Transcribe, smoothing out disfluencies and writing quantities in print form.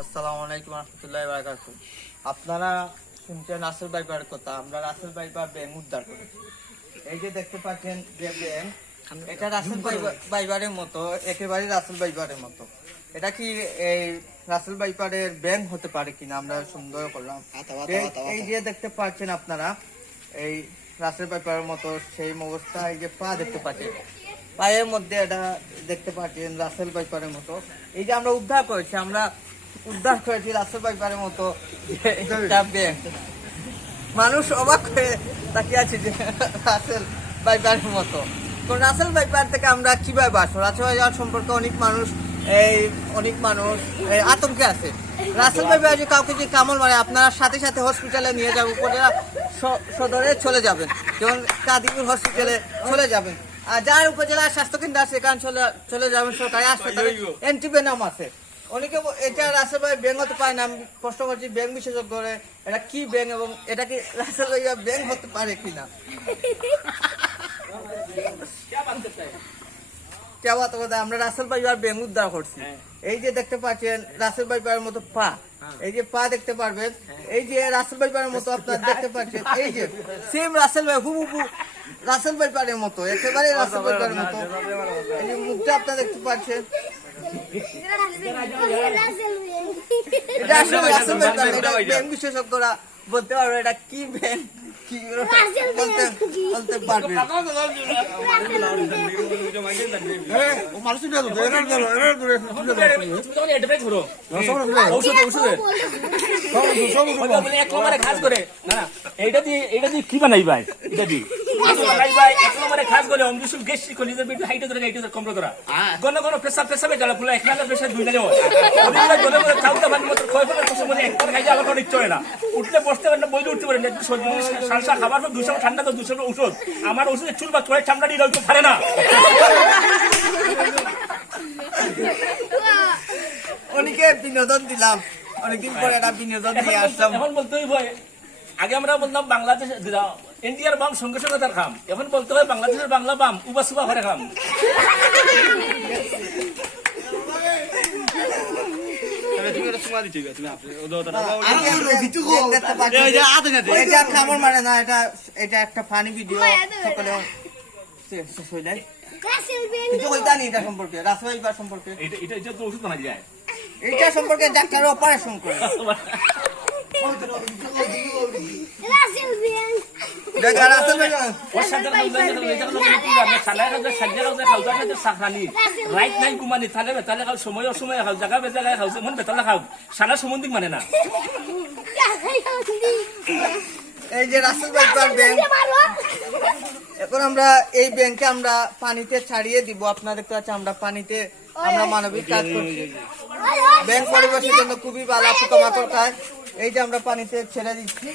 আসসালামু আলাইকুম রহমতুল্লাহি ওয়া বারাকাতুহু। আপনারা শুনছেন রাসেল ভাইপারের কথা। আমরা রাসেল ভাইপার ব্যাংক উদ্ধার করেছি। এই যে দেখতে পাচ্ছেন যে ব্যাংক, এটা রাসেল ভাইপারের মতো, একেবারে রাসেল ভাইপারের মতো। এটা কি এই রাসেল ভাইপারের ব্যাংক হতে পারে কিনা আমরা সন্দেহ করলাম। এই যে দেখতে পাচ্ছেন আপনারা, এই রাসেল ভাইপারের মতো সেই অবস্থা। এই যে পা দেখতে পাচ্ছেন, পায়ের মধ্যে এটা দেখতে পাচ্ছেন রাসেল ভাইপারের মতো। এই যে আমরা উদ্ধার করেছি রাসেল ভাইপারের মতো একটা ব্যাংক। মানুষ অবাক হয়ে তাকিয়ে আছে যে রাসেল ভাইপারের মতো। কোন রাসেল ভাইপার থেকে আমরা কিভাবে বাঁচবো? রাসেল ভাইপার সম্পর্কে অনেক মানুষ আতঙ্কে আছে। রাসেল ভাইপার যে কাউকে যে কামড় মারে, আপনারা সাথে সাথে হসপিটালে নিয়ে যাবেন, উপজেলা সদরে চলে যাবেন, যেমন কাদিপুর হসপিটালে চলে যাবেন। আর যার উপজেলা স্বাস্থ্যকেন্দ্র আছে সেখানে চলে যাবেন। সরকারি হাসপাতালে অ্যান্টিভেনাম আছে। অনেকে এটা রাসেল ভাই ব্যাংক হতে পারে না। আমি প্রশ্ন করছি ব্যাংক বিশেষজ্ঞ, এটা কি ব্যাংক এবং এটা কি রাসেল ভাইয়া ব্যাংক হতে পারে কিনা? আমরা রাসেল ভাইয়ার ব্যাংক উদ্ধার করছি। এই যে দেখতে পাচ্ছেন রাসেল ভাইয়ার মতো পা, এই যে পা দেখতে পারবেন। এই যে রাসেল ভাইয়ার মতো আপনার দেখতে পাচ্ছেন, এই যে সেম রাসেল ভাই, হুবহু রাসেল ভাইয়ার মতো, একেবারে রাসেল ভাইয়ার মতো। এই যে মুখটা আপনারা দেখতে পাচ্ছেন, বিশেষজ্ঞরা বলতে পারবে এটা কি ব্যাংক, কি বলতে পারবে। কি বানাই ভাই খাস করে অমৃত গ্যাস কলিজের বিট হাইটে ধরে গাইটে কমপ্লো করা গণ গণ পেশাবে জ্বালা ফুলা এক নালা পেশা দুই নালে ওদিকে গণ গণ খাওয়া ভাত মতো খয় ফেলে কষ্ট মনে একবার খাইলে আবার কোনো ইচ্ছা হয় না। উঠলে বসতে পারেন না, বইলে উঠতে পারেন না। একটু সর্দি সালসা খাবার পর 200 ঠান্ডা তো 200 ঔষধ। আমার ওষুধে চুল বা তোর চামড়া দিয়ে তো পারে না। অনেকে বিনোদন দিলাম, অনেকদিন পরে একটা বিনোদন দিয়ে আসলাম। এখন বলতেই ভয়, আগে আমরা বলতাম বাংলাদেশ ইন্ডিয়ার বাম সঙ্গে সঙ্গে তার খাম, এখন বলতে হয় বাংলাদেশের বাংলা বাম উবা সুবা ভরে খাম। খাবার মারে না, এটা একটা ফানি ভিডিও। সকলে এটা সম্পর্কে রাসেল ভাইপার সম্পর্কে ওষুধ বানা যায়, এটা সম্পর্কে ডাক্তার অপারেশন করে। সময় অসময় খাও, জায়গা বেজাগায় খাও, মন বেতলা খাও, সারা সম্বন্ধিক মানে না। এই যে রাসেল ভাইপার ব্যাংক, এখন আমরা এই ব্যাংকে আমরা পানিতে ছাড়িয়ে দিব। আপনারা দেখতে পাচ্ছেন আমরা পানিতে আমরা মানবিক কাজ করছি। ব্যাংক পরিবেশের জন্য খুবই ভালো, পোকামাকড় খায়। এই যে আমরা পানিতে ছেড়ে দিচ্ছি।